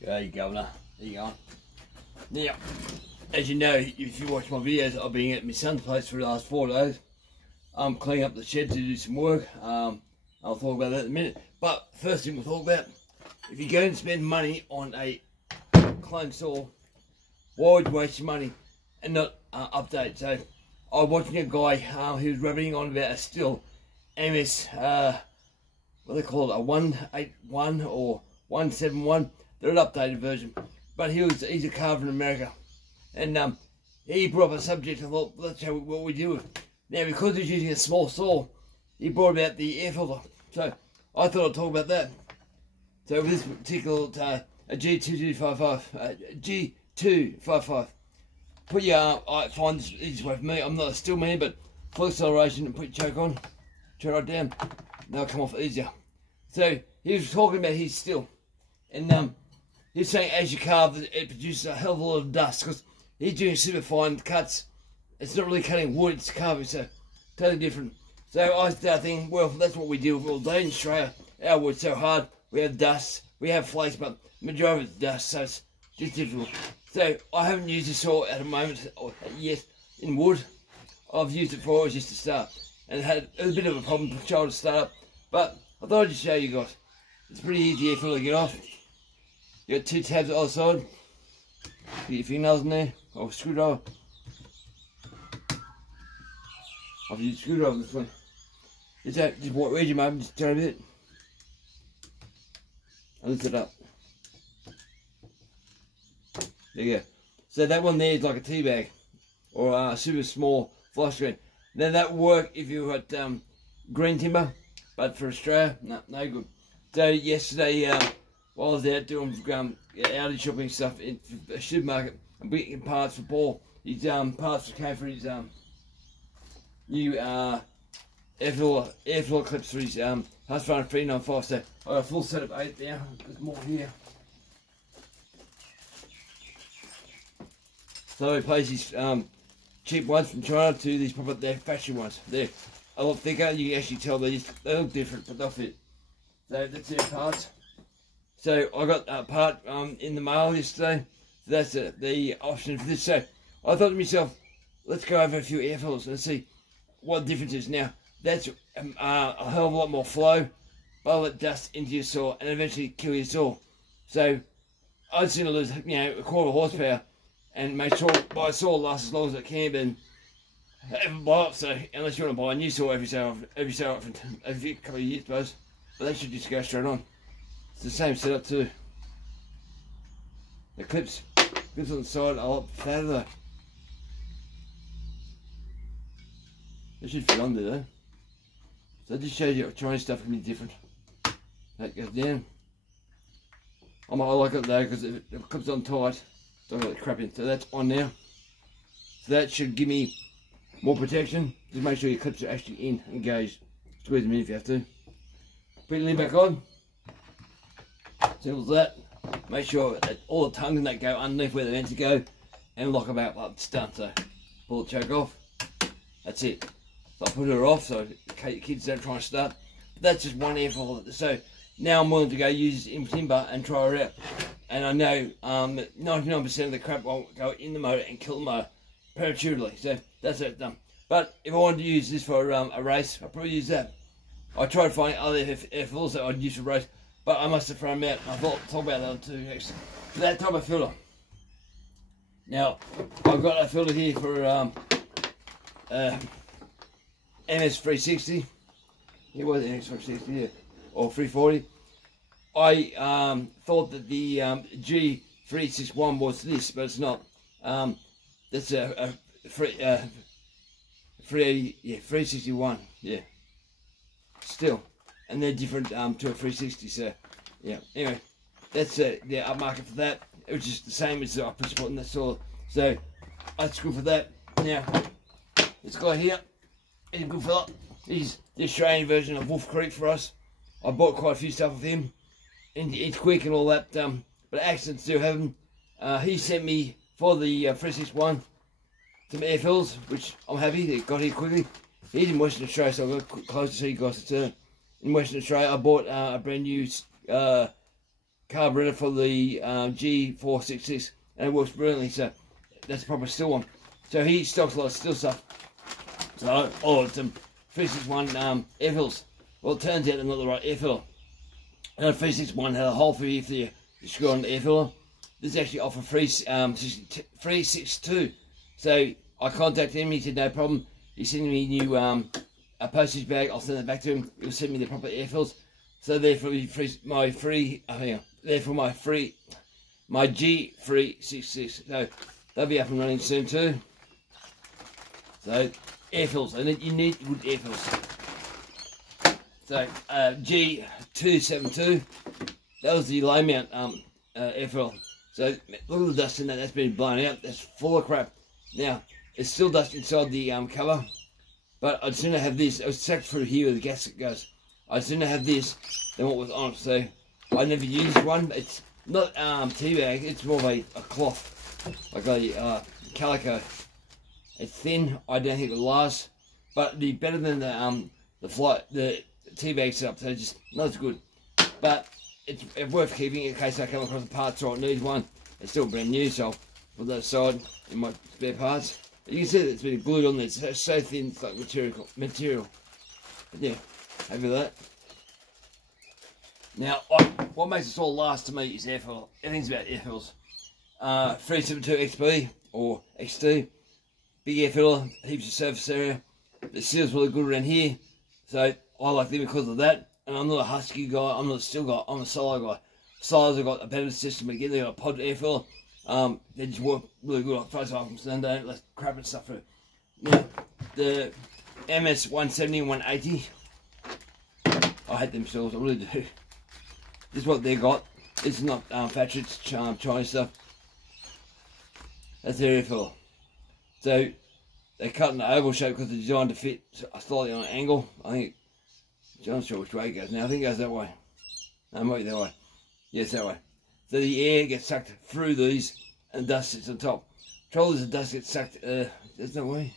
There you go, now. There you go. Now, as you know, if you watch my videos, I've been at my son's place for the last 4 days. I'm cleaning up the shed to do some work. I'll talk about that in a minute. But first thing we'll talk about, if you're going to spend money on a clone saw, why would you waste your money and not update? So I was watching a guy who was rabbiting on about a Stihl MS, what they call it, a 181 or 171. They're an updated version. But he's a carver in America. And he brought up a subject. I thought, let's show what we do with. Now, because he's using a small saw, he brought about the air filter. So I thought I'd talk about that. So with this particular a G255, put your I find this easiest way for me. I'm not a Stihl man, but full acceleration and put your choke on, turn right down, they'll come off easier. So he was talking about his Stihl, and he's saying as you carve, it produces a hell of a lot of dust because he's doing super fine cuts. It's not really cutting wood, it's carving, so totally different. So I started thinking, well, that's what we deal with all day in Australia. Our wood's so hard, we have dust, we have flakes, but the majority of it's dust, so it's just difficult. So I haven't used this saw at the moment yet in wood. I've used it for always just to start, and had a bit of a problem trying to start up, but I thought I'd just show you guys. It's pretty easy air filter to get off. You got 2 tabs on the other side. Get your fingernails in there, or screwdriver. I've used a screwdriver on this one. Just read your moment, just turn a bit. And lift it up. There you go. So that one there is like a tea bag, or a super small fly screen. Now that would work if you got green timber, but for Australia, no good. So yesterday, while I was out doing Aldi shopping stuff in a supermarket, I'm getting parts for Paul. His parts came for his new air filter clips for his Husqvarna 395. So I got a full set of 8 now. There's more here. So I replaced these cheap ones from China to these proper factory ones. They're a lot thicker. You can actually tell they look different, but they'll fit. So that's their parts. So I got a part in the mail yesterday. So that's the option for this. So I thought to myself, let's go over a few air filters and see what the difference is. Now that's a hell of a lot more flow, but I'll let dust into your saw and eventually kill your saw. So I'd sooner lose, a quarter horsepower and make sure my saw lasts as long as it can, but have blow up. So unless you want to buy a new saw every so often, every couple of years, I suppose. But they should just go straight on. It's the same setup too. The clips on the side are a lot fatter though. They should fit on there though. So that just shows you Chinese stuff can be different. That goes down. I like it though because it clips on tight. Don't let it crap in. So that's on now. So that should give me more protection. Just make sure your clips are actually in, engaged. Squeeze them in if you have to. Put your lid back on. Simple as that. Make sure that all the tongues and that go underneath where they're meant to go, and lock them out like it's done. So pull the choke off. That's it. So I put her off so your kids don't try and start. But that's just one air filter. So now I'm willing to go use this in timber and try her out. And I know 99% of the crap won't go in the motor and kill the motor prematurely. So that's it done. But if I wanted to use this for a race, I'd probably use that. I tried finding other air filters that I'd use for a race, but I must have thrown them out. I thought talk about that too next. For that type of filter. Now I've got a filter here for MS360. It was MS360, yeah, or 340. I thought that the G361 was this, but it's not. That's a 361, yeah. Still, and they're different to a 360. So, yeah. Anyway, that's the upmarket for that. It was just the same as the upper spot, and that's all. So, that's good for that. Now, this guy here, he's a good fella. He's the Australian version of Wolf Creek for us. I bought quite a few stuff with him. And it's quick and all that, but accidents do happen. He sent me for the 361 some air fills, which I'm happy they got here quickly. He's in Western Australia, so I got close to see you guys. In Western Australia, I bought a brand new carburetor for the G466, and it works brilliantly. So that's a proper still one. So he stocks a lot of still stuff. So it's 361 air filters. Well, it turns out they're not the right air filter. 361 had a hole for you for your screw on the air filter. This is actually off a 362. So I contacted him. He said no problem. He's sending me new a postage bag. I'll send it back to him. He'll send me the proper air filters. So therefore my G366. So they'll be up and running soon too. So air filters, and you need good air filters. So G272, that was the low mount air filter. So look at the dust in that. That's been blown out. That's full of crap. Now it's still dust inside the cover, but I'd sooner have this. It was sacked through here where the gasket goes. I'd sooner have this than what was on it. So I never used one. It's not tea bag. It's more of a cloth, like a calico. It's thin. I don't think it'll last, but it'd be better than the tea bag setup. So just not as good, but it's worth keeping in case I come across a parts or it needs one. It's still brand new, so I'll put that aside in my spare parts. But you can see that it's been glued on there. It's so thin, it's like material. But yeah, over that. Now, what makes this all last to me is air filter. Everything's about air filters. 372 XP or XT. Big air filter, heaps of surface area. The seal's really good around here, so I like them because of that. And I'm not a husky guy, I'm not a steel guy, I'm a solo guy. Solos have got a better system again, they've got a pod air filter. They just work really good like photo items and they don't let crap and stuff through. Now, the MS170 and 180, I hate them stills, I really do. This is what they got. This is not factory, it's Chinese stuff. That's their air filter. So they cut in the oval shape because they're designed to fit slightly on an angle. I think, I'm not sure which way it goes now. I think it goes that way. No, it might be that way. Yes, that way. So the air gets sucked through these and dust sits on top. Trouble is the dust gets sucked, there's no way.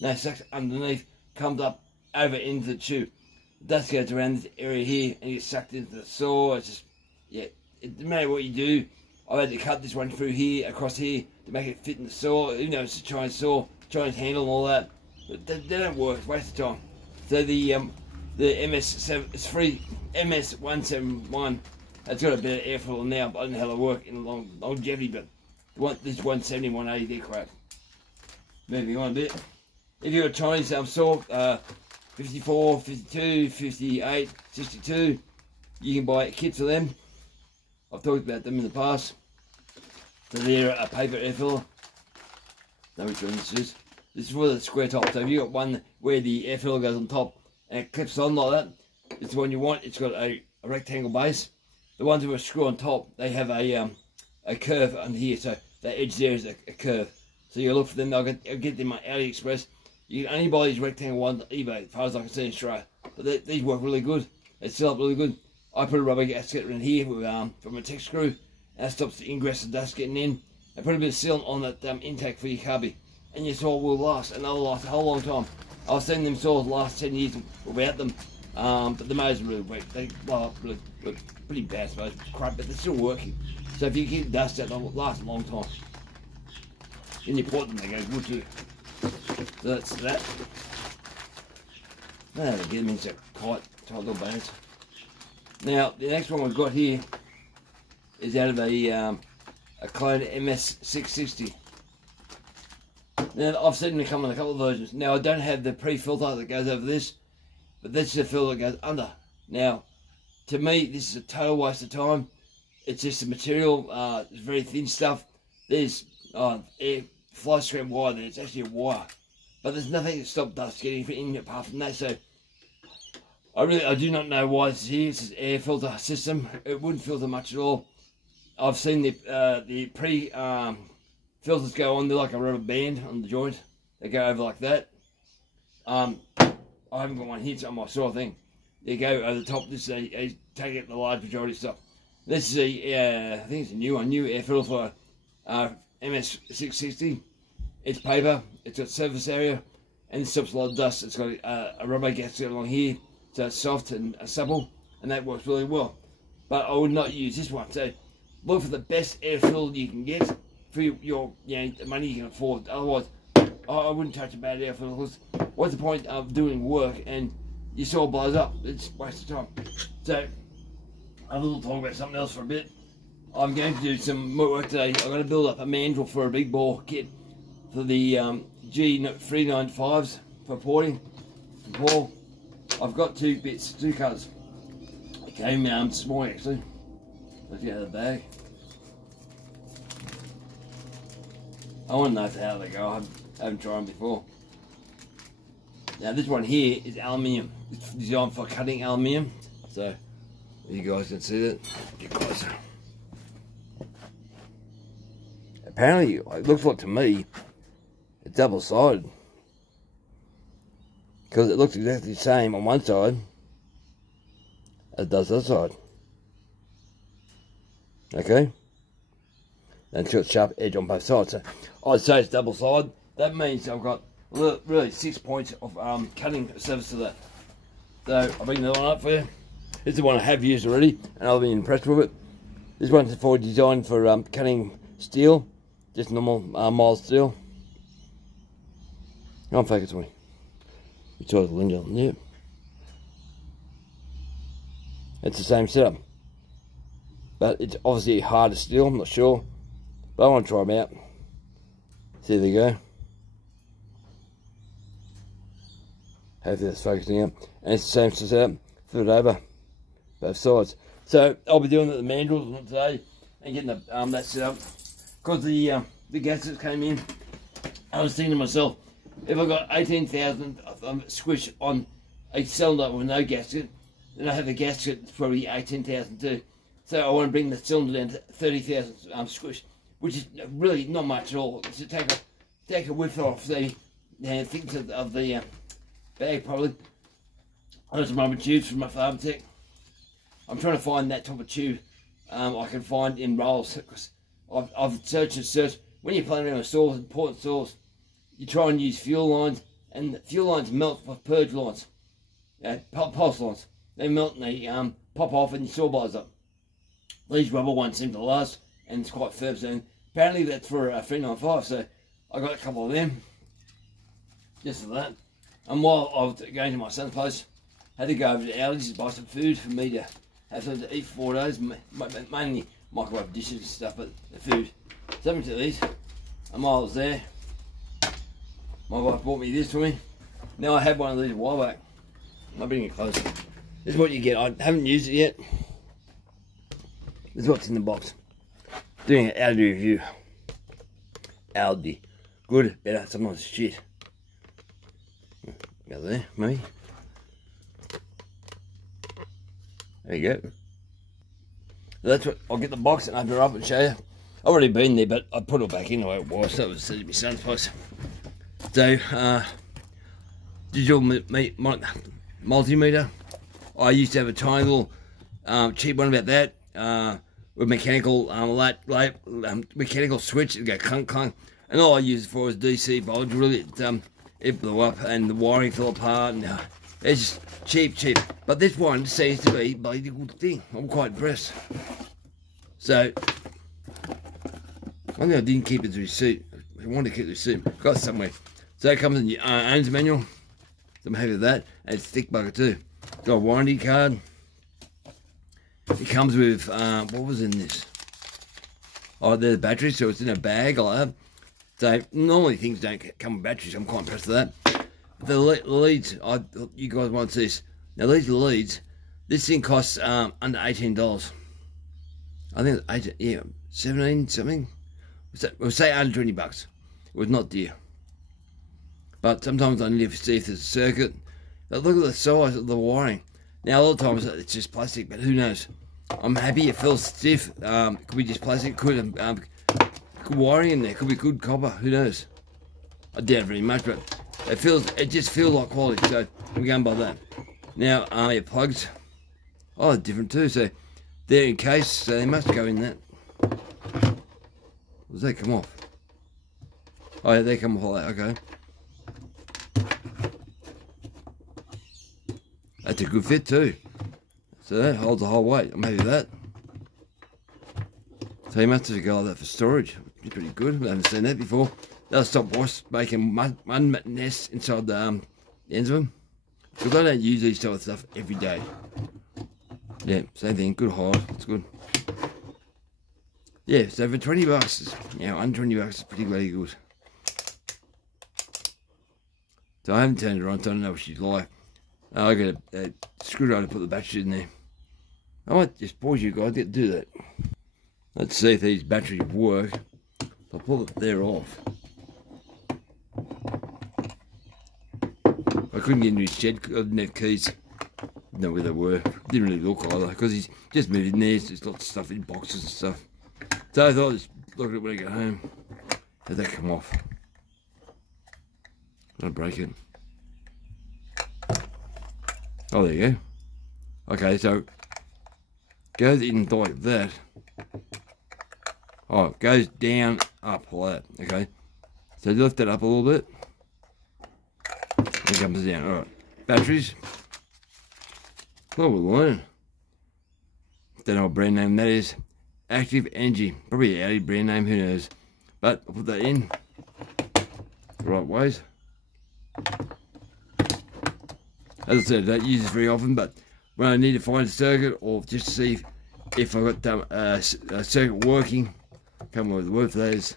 No, sucked underneath, comes up over into the tube. The dust goes around this area here and gets sucked into the saw. It's just, yeah, it doesn't matter what you do. I've had to cut this one through here, across here, to make it fit in the saw. Even though it's a Chinese saw, Chinese handle and all that. But they don't work, it's a waste of time. So the MS171, it's got a better air filter now, but I don't know how they work in longevity, but this 170, 180, they're crap. Moving on a bit. If you're a Chinese saw, 54, 52, 58, 62, you can buy kits for them. I've talked about them in the past. So they're a paper air filter. Know which one this is. This is for the square top. So if you've got one where the air filter goes on top and it clips on like that, it's the one you want. It's got a rectangle base. The ones with a screw on top, they have a curve under here. So the edge there is a curve. So you look for them. I'll get them on AliExpress. You can only buy these rectangle ones on eBay, as far as I can see in Australia. But these work really good. They seal up really good. I put a rubber gasket in here with, from a tech screw. That stops the ingress of dust getting in. I put a bit of sealant on that intake for your carby. And your saw will last, and they'll last a whole long time. I've seen them saws last 10 years without them. But the motors are really weak. They blow up really pretty bad, I suppose. Crap, but they're still working. So if you keep dust out, they'll last a long time. Then you port them, they go good too. So that's that. Now to get them into tight little bands. Now the next one we've got here is out of a Clone MS660. Now I've seen them come in a couple of versions. Now I don't have the pre-filter that goes over this, but this is the filter that goes under. Now, to me, this is a total waste of time. It's just the material. It's very thin stuff. There's fly strap wire there. It's actually a wire, but there's nothing to stop dust getting in apart from that. So I do not know why it's here. It's an air filter system. It wouldn't filter much at all. I've seen the pre filters go on. They're like a rubber band on the joint. They go over like that. I haven't got one here on my saw thing. They go over the top. This is take out the large majority of stuff. This is I think it's a new air filter for MS660. It's paper. It's got surface area, and it stops a lot of dust. It's got a rubber gasket along here, so it's soft and supple, and that works really well. but I would not use this one. So look for the best air filter you can get for your the money you can afford. Otherwise, I wouldn't touch a bad air filter, because what's the point of doing work and your soil blows up? It's a waste of time. So I will talk about something else for a bit. I'm going to do some more work today. I'm going to build up a mandrel for a big bore kit for the G395s for porting. Paul, I've got two colours. It came this morning actually. Let's get out of the bag. I want to know how they go. I haven't tried them before. Now this one here is aluminium. It's designed for cutting aluminium. So you guys can see that. Get closer. Apparently, it looks like to me it's double-sided, because it looks exactly the same on one side as it does the other side. Okay, and it's got a sharp edge on both sides. So I'd say it's double-sided. That means I've got really 6 points of cutting surface to that. So I'll bring that one up for you. This is the one I have used already, and I've been impressed with it. This one's designed for cutting steel, just normal mild steel. I'm focused on me. It's all the lingo. Yep. It's the same setup, but it's obviously harder steel. I'm not sure, but I want to try them out. See, there you go. Hopefully that's focusing out. And it's the same setup. Flip it over both sides. So I'll be doing the mandrels today and getting the, that set up. Because the gaskets came in, I was thinking to myself, if I got 18,000 squish on a cylinder with no gasket, then I have a gasket probably 18,000 too. So I want to bring the cylinder down to 30,000 squish, which is really not much at all. So take a whiff off the thickness of the bag probably. I got some rubber tubes from my Farm-Tech. I'm trying to find that type of tube I can find in rolls, because I've searched and searched. When you're playing around with saws, important saws, you try and use fuel lines, and the fuel lines melt with purge lines, pulse lines. They melt and they pop off, and your saw blows up. These rubber ones seem to last, and it's quite firm. So apparently that's for a 395. So I got a couple of them, just for that. And while I was going to my son's place, I had to go over to Aldi's to buy some food for me to have something to eat for 4 days. Mainly microwave dishes and stuff, but the food. Something to eat. And while I was there, my wife bought me this for me. Now I had one of these a while back. I'll bring it closer. This is what you get. I haven't used it yet. This is what's in the box. Doing an Aldi review. Aldi. Good, better, sometimes shit. Go there, maybe. There you go. That's what I'll get the box and open it up and show you. I've already been there, but I put it back in the way it was. So it was at my son's place. So, digital multimeter. I used to have a tiny little cheap one about that with mechanical mechanical switch and go clunk clunk. And all I used it for was DC voltage. Really, it blew up and the wiring fell apart. And it's just cheap. But this one seems to be a bloody good thing. I'm quite impressed. So, I think I didn't keep the receipt. I wanted to keep the receipt. Got it somewhere. So it comes in your owner's manual. So I'm happy with that. And it's thick bugger too. Got a warranty card. It comes with, what was in this? Oh, there's a battery, so it's in a bag like that. So normally things don't come with batteries. I'm quite impressed with that. The leads, you guys want to see this. Now these are leads. This thing costs under $18. I think it's 18, yeah, 17 something. We'll say under 20 bucks. It was not dear. But sometimes I need to see if there's a circuit. But look at the size of the wiring. Now a lot of times it's just plastic, but who knows? I'm happy it feels stiff. Could be just plastic. Could good wiring in there. Could be good copper. Who knows? I doubt it very much, but it just feels like quality. So I'm going by that. Now your plugs. Oh, they're different too. So they're in case. So they must go in that. Does that come off? Oh yeah, they come off like that. Okay. That's a good fit too. So that holds the whole weight. I'm happy with that. So you must have go like that for storage. It's pretty good. I haven't seen that before. They'll stop wasps making mud nests inside the ends of them. Because I don't use these type of stuff every day. Yeah, same thing. Good hide. It's good. Yeah, so for $20, under $20 is pretty bloody good. So I haven't turned her on, so I don't know what she's like. I got a screwdriver to put the batteries in there. I might just pause you guys, get to do that. Let's see if these batteries work. I'll pull it there off. I couldn't get into his shed because I didn't have keys. Didn't know where they were. Didn't really look either because he's just moved in there. So there's lots of stuff in boxes and stuff. So I thought I'd just look at it when I get home. Let that come off. Don't break it. Oh, there you go. Okay, so goes in like that. Oh, it goes down, up like that. Okay, so lift that up a little bit. It comes down. All right, batteries. Oh, we'll learn. Don't know what brand name that is. Active Energy, probably an Audi brand name. Who knows? But I'll put that in the right ways. As I said, I don't use this very often, but when I need to find a circuit or just to see if I've got a circuit working, come up with the word for those.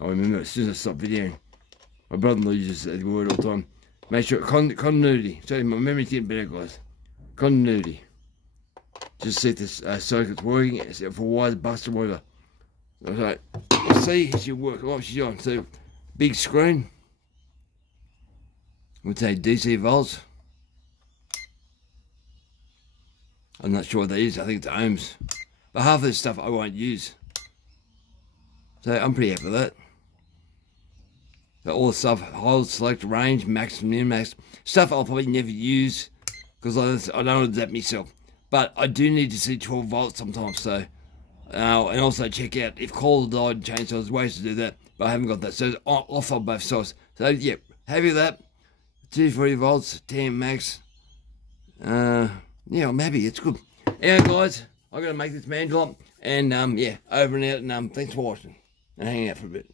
I remember as soon as I stop videoing, my brother-in-law uses the word all the time. Make sure continuity. Sorry, my memory's getting better, guys. Continuity. Just see if this circuit's working, if a wire's busted or whatever. Okay, let's see if she works. Oh, she's on. So, big screen. We'd say DC volts. I'm not sure what that is. I think it's ohms. But half of this stuff I won't use. So I'm pretty happy with that. So all the stuff, hold, select, range, max, min, max. Stuff I'll probably never use because I don't want to zap myself. But I do need to see 12 volts sometimes. So, and also check out if coils died and changed. So there's ways to do that. But I haven't got that. So it's off on both sides. So yeah, happy with that. 240 volts, 10 max. Yeah, I'm happy. It's good. Anyway, guys, I'm going to make this mandrel up. And, yeah, over and out. And thanks for watching. And hanging out for a bit.